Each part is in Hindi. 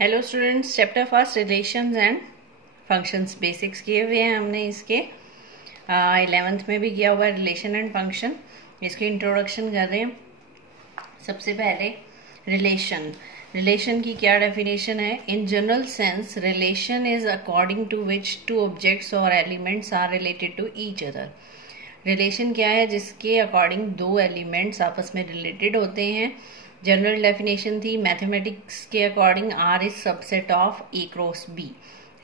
Hello students, chapter first relations and functions basics किए हुए हैं हमने। इसके 11th में भी किया हुआ है रिलेशन एंड फंक्शन। इसकी इंट्रोडक्शन कर रहे हैं। सबसे पहले रिलेशन की क्या डेफिनेशन है। In general sense relation is according to which two objects और elements are related to each other. Relation क्या है? जिसके अकॉर्डिंग दो एलिमेंट्स आपस में रिलेटेड होते हैं। जनरल डेफिनेशन थी मैथमेटिक्स के according R is subset of A cross B.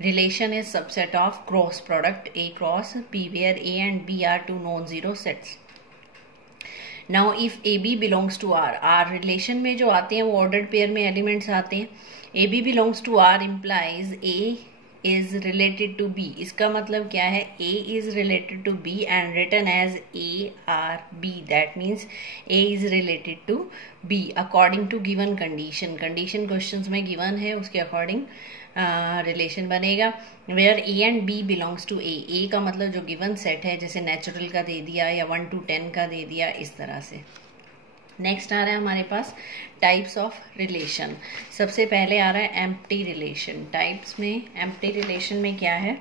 Relation is subset of cross product A cross B where A and B are two non zero sets. Now if A B belongs to R, R relation में जो आते हैं वो ऑर्डर्ड पेयर में एलिमेंट्स आते हैं। A B belongs to R implies A is related to B। इसका मतलब क्या है? A is related to B and written as A R B। That means A is related to B according to given condition। condition questions में given है, उसके according रिलेशन बनेगा। where A and B belongs to A। A का मतलब जो given set है, जैसे नेचुरल का दे दिया या 1 to 10 का दे दिया, इस तरह से। नेक्स्ट आ रहा है हमारे पास टाइप्स ऑफ रिलेशन। सबसे पहले आ रहा है एम्प्टी रिलेशन। टाइप्स में एम्प्टी रिलेशन में क्या है?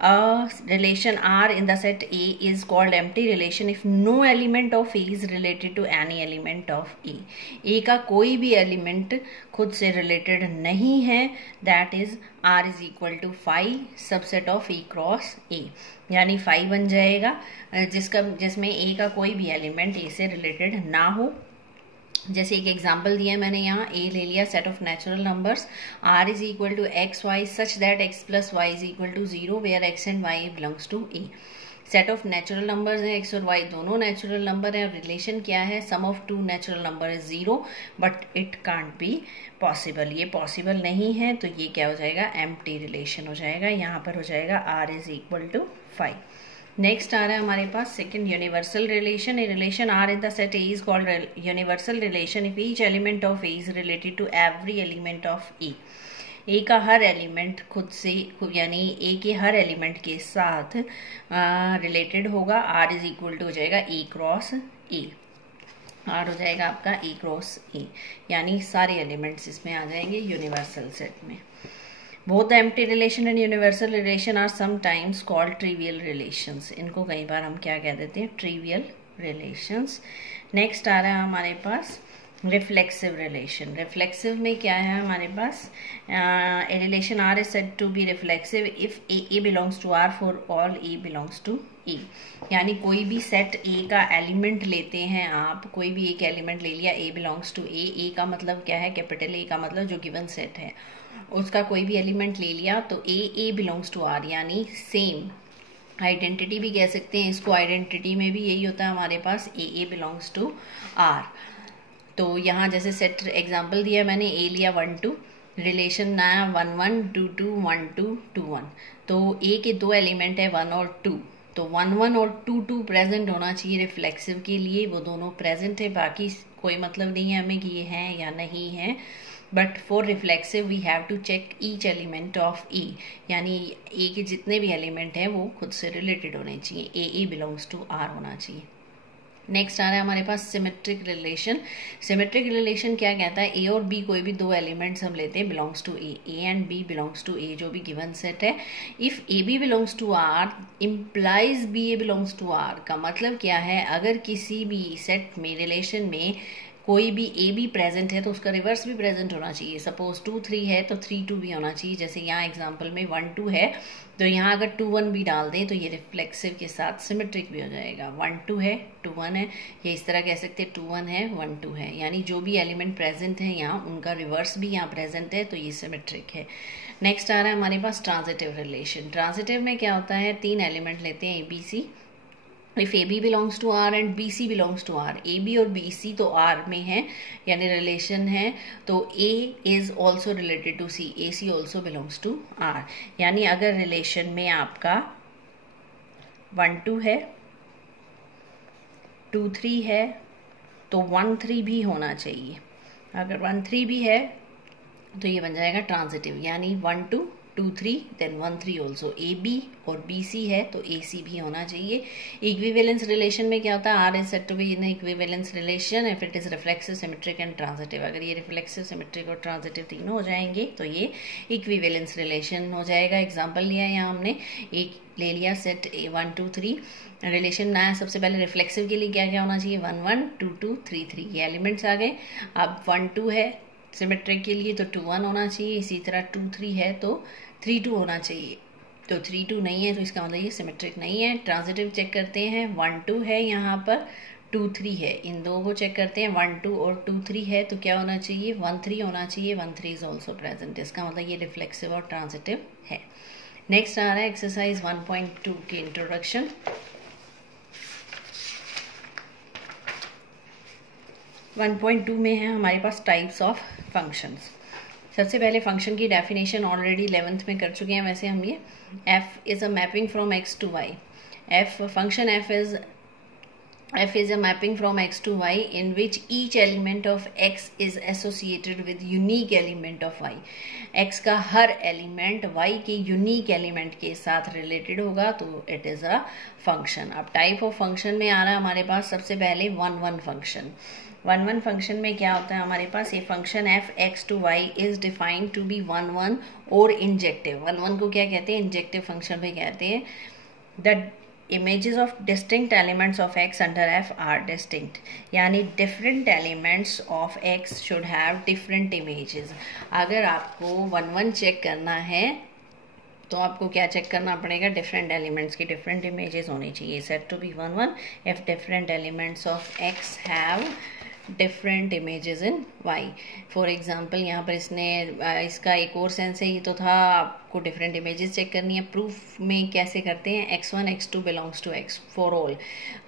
Relation R in the set A is called empty relation if no element of A is related to any element of A. A का कोई भी एलिमेंट खुद से रिलेटेड नहीं है, that is R is equal to five subset of A cross A. यानी 5 बन जाएगा जिसमें ए का कोई भी एलिमेंट ए से रिलेटेड ना हो। जैसे एक एग्जांपल दिया मैंने यहाँ, ए ले लिया set of natural numbers R is equal to X Y such that X plus Y is equal to 0 where X and Y belongs to A. Set of natural numbers है, एक्स और वाई दोनों नेचुरल नंबर है। रिलेशन क्या है? Sum of two natural number is 0 but it can't be possible. ये पॉसिबल नहीं है, तो ये क्या हो जाएगा? एम्प्टी रिलेशन हो जाएगा। यहाँ पर हो जाएगा R is equal to 5। Next आ रहा है हमारे पास second universal relation. A relation R in the set A is called universal relation if each element of A is related to every element of A. A का हर एलिमेंट खुद से, यानी ए के हर एलिमेंट के साथ रिलेटेड होगा। आर इज इक्वल टू हो जाएगा ए क्रॉस ए। आर हो जाएगा आपका ए क्रॉस ए, यानी सारे एलिमेंट्स इसमें आ जाएंगे यूनिवर्सल सेट में। Both the empty relation and universal relation are sometimes called trivial relations। इनको कई बार हम क्या कह देते हैं? trivial relations। नेक्स्ट आ रहा है हमारे पास रिफ्लेक्सिव रिलेशन। रिफ्लेक्सिव में क्या है हमारे पास? A relation R is said to be reflexive if A belongs to R for all A belongs to A. यानी कोई भी सेट ए का एलिमेंट लेते हैं आप, कोई भी एक एलिमेंट ले लिया, ए बिलोंग्स टू ए। ए का मतलब क्या है? कैपिटल ए का मतलब जो गिवन सेट है उसका कोई भी एलिमेंट ले लिया तो ए बिलोंग्स टू आर, यानी सेम आइडेंटिटी भी कह सकते हैं इसको। आइडेंटिटी में भी यही होता है हमारे पास, ए बिलोंग्स टू आर। तो यहाँ जैसे सेट एग्जांपल दिया मैंने, ए लिया 1 2, रिलेशन नया 1 1 2 2 1 2 2 1। तो ए के दो एलिमेंट है 1 और 2, तो 1 1 और 2 2 प्रेजेंट होना चाहिए रिफ्लेक्सिव के लिए। वो दोनों प्रेजेंट है, बाकी कोई मतलब नहीं है हमें कि ये हैं या नहीं है। But for reflexive we have to check each element of A, यानी ए के जितने भी एलिमेंट हैं वो खुद से रिलेटेड होने चाहिए। ए बिलोंग्स टू आर होना चाहिए। नेक्स्ट आ रहा है हमारे पास सिमेट्रिक रिलेशन। सिमेट्रिक रिलेशन क्या कहता है? ए और बी कोई भी दो एलिमेंट्स हम लेते हैं belongs to A and B belongs to A, जो भी गिवन सेट है। If A B belongs to R implies B A belongs to R का मतलब क्या है? अगर किसी भी सेट में, रिलेशन में कोई भी ए बी प्रेजेंट है तो उसका रिवर्स भी प्रेजेंट होना चाहिए। सपोज 2 3 है तो 3 2 भी होना चाहिए। जैसे यहाँ एग्जांपल में 1 2 है तो यहाँ अगर 2 1 भी डाल दें तो ये रिफ्लेक्सिव के साथ सिमेट्रिक भी हो जाएगा। 1 2 है 2 1 है, ये इस तरह कह सकते हैं 2 1 है 1 2 है, यानी जो भी एलिमेंट प्रेजेंट है यहाँ उनका रिवर्स भी यहाँ प्रेजेंट है, तो ये सिमेट्रिक है। नेक्स्ट आ रहा है हमारे पास ट्रांजिटिव रिलेशन। ट्रांजिटिव में क्या होता है? 3 एलिमेंट लेते हैं A B C. If A B belongs to R and B C belongs to R, A B और बी सी तो आर में है, यानी रिलेशन है, तो A is also related to C, A C also belongs to R. यानी अगर रिलेशन में आपका 1 2 है, 2 3 है, तो 1 3 भी होना चाहिए। अगर 1 3 भी है तो ये बन जाएगा ट्रांजिटिव, यानी 1 2 2 3 देन 1 3 ऑल्सो। ए बी और बी सी है तो ए सी भी होना चाहिए। इक्विवेलेंस रिलेशन में क्या होता है, R is said to be in equivalence relation if it is reflexive, symmetric and transitive. अगर ये रिफ्लेक्सिव, सिमेट्रिक और ट्रांजिटिव तीनों हो जाएंगे तो ये इक्विवेलेंस रिलेशन हो जाएगा। एग्जाम्पल लिया है यहाँ हमने, एक ले लिया सेट 1 2 3 रिलेशन बनाया। सबसे पहले रिफ्लेक्सिव के लिए क्या क्या होना चाहिए, 1 1 2 2 3 3 ये एलिमेंट्स आ गए। अब 1 2 है सिमेट्रिक के लिए तो 2 1 होना चाहिए, इसी तरह 2 3 है तो 3 2 होना चाहिए। तो 3 2 नहीं है तो इसका मतलब ये सिमेट्रिक नहीं है। ट्रांजिटिव चेक करते हैं, 1 2 है यहाँ पर, 2 3 है, इन दो को चेक करते हैं, 1 2 और 2 3 है तो क्या होना चाहिए, 1 3 होना चाहिए, 1 3 इज ऑल्सो प्रेजेंट। इसका मतलब ये रिफ्लेक्सिव और ट्रांजिटिव है। नेक्स्ट आ रहा है एक्सरसाइज 1.2 की इंट्रोडक्शन। 1.2 में है हमारे पास टाइप्स ऑफ फंक्शंस। सबसे पहले फंक्शन की डेफिनेशन ऑलरेडी 11th में कर चुके हैं वैसे हम ये। f is a mapping from x to y। Function f is a mapping from x to y in which each element of x is associated with unique element of y। x का हर एलिमेंट y के यूनिक एलिमेंट के साथ रिलेटेड होगा तो इट इज अ फंक्शन। अब टाइप ऑफ फंक्शन में आ रहा है हमारे पास सबसे पहले 1 1 फंक्शन। 1 1 फंक्शन में क्या होता है हमारे पास, ये function f x to y is defined to be 1 1 और इंजेक्टिव। 1 1 को क्या कहते हैं, इंजेक्टिव फंक्शन पे कहते हैं। The images of distinct elements of x under f are distinct, यानी different elements of x should have different images। अगर आपको 1 1 चेक करना है तो आपको क्या चेक करना पड़ेगा, डिफरेंट एलिमेंट्स की डिफरेंट इमेजेस होनी चाहिए। Said to be 1 1 if different elements of x have different images in y. For example यहाँ पर इसका एक और सेंस है, ये तो था आपको डिफरेंट इमेजेस चेक करनी है। प्रूफ में कैसे करते हैं, x1 x2 belongs to x for all.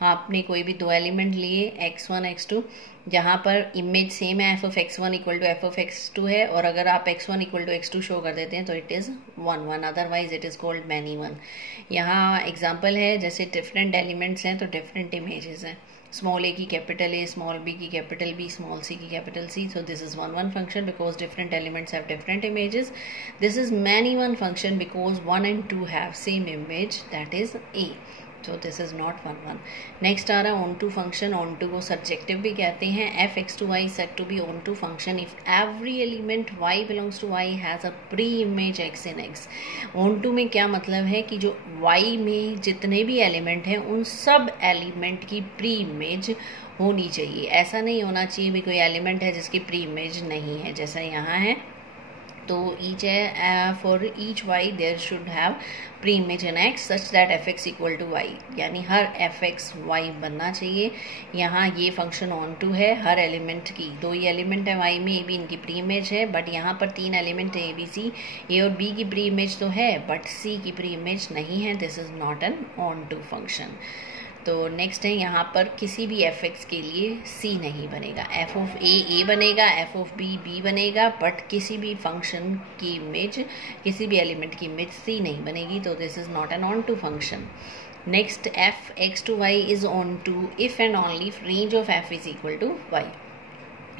आपने कोई भी दो एलिमेंट लिए x1 x2, जहाँ पर इमेज सेम है, f of x1 equal to f of x2 है, और अगर आप x1 equal to x2 show कर देते हैं तो it is 1 1, otherwise it is called many one. यहाँ एग्जाम्पल है, जैसे डिफरेंट एलिमेंट्स हैं तो डिफरेंट इमेजेस हैं। स्मॉल ए की कैपिटल ए, स्मॉल बी की कैपिटल बी, स्मॉल सी की capital C. So this is 1 1 function because different elements have different images. This is many one function because 1 and 2 have same image, that is A. So this is not 1 1. Next आ रहा है onto function। onto को subjective भी कहते हैं। f x to y is said to be onto function if every element y belongs to y has a pre-image x in x। onto में क्या मतलब है कि जो y में जितने भी एलिमेंट हैं उन सब एलिमेंट की प्री इमेज होनी चाहिए। ऐसा नहीं होना चाहिए भी कोई एलिमेंट है जिसकी प्री इमेज नहीं है, जैसा यहाँ है। तो ईच है for each y there should have pre image in x such that f x equal to y, यानी हर एफ एक्स वाई बनना चाहिए। यहाँ ये फंक्शन ऑन टू है, हर एलिमेंट की, दो ही एलिमेंट है वाई में, ए बी इनकी प्री इमेज है, बट यहाँ पर तीन एलिमेंट है ए बी सी। ए और बी की प्री इमेज तो है बट सी की प्री इमेज नहीं है, this is not an onto function. तो नेक्स्ट है, यहाँ पर किसी भी एफ एक्स के लिए सी नहीं बनेगा। एफ ऑफ ए बनेगा, एफ ऑफ बी बनेगा, बट किसी भी फंक्शन की इमेज, किसी भी एलिमेंट की इमेज सी नहीं बनेगी, तो this is not an onto function. Next, f x to y is onto if and only range of f is equal to y,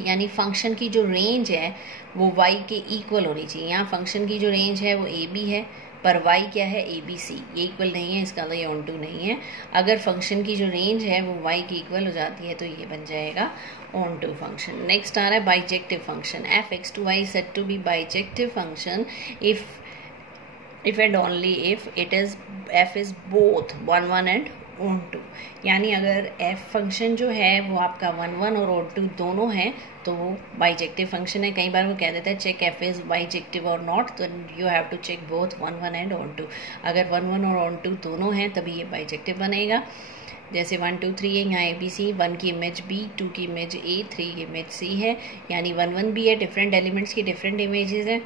यानी फंक्शन की जो रेंज है वो वाई के इक्वल होनी चाहिए। यहाँ फंक्शन की जो रेंज है वो ए बी है, पर y क्या है, ए बी सी, ये इक्वल नहीं है, इसका मतलब ये ऑन टू नहीं है। अगर फंक्शन की जो रेंज है वो y की इक्वल हो जाती है तो ये बन जाएगा ऑन टू फंक्शन। नेक्स्ट आ रहा है bijective function. F x to y said to be bijective function if and only if it is f is both 1 1 and onto, यानी अगर एफ फंक्शन जो है वो आपका 1 1 और ऑन टू दोनों है तो वो बाइजेक्टिव फंक्शन है। कई बार वो कह देता है चेक एफ इज बाइजेक्टिव और नॉट, तो you have to check both 1 1 and onto. अगर 1 1 और ऑन टू दोनों हैं तभी ये बाइजेक्टिव बनेगा। जैसे 1 2 3 है, यहाँ ए बी सी, 1 की इमेज बी, 2 की इमेज ए, 3 की इमेज सी है, यानी 1 1 भी है, डिफरेंट एलिमेंट्स की डिफरेंट इमेजेस हैं,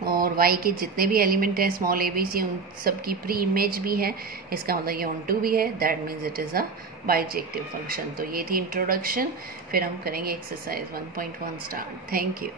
और y के जितने भी एलिमेंट हैं स्मॉल ए बी सी उन सब की प्री इमेज भी है, इसका मतलब ये ऑन टू भी है, that means it is a bijective function. तो ये थी इंट्रोडक्शन, फिर हम करेंगे एक्सरसाइज 1.1 स्टार्ट। Thank you.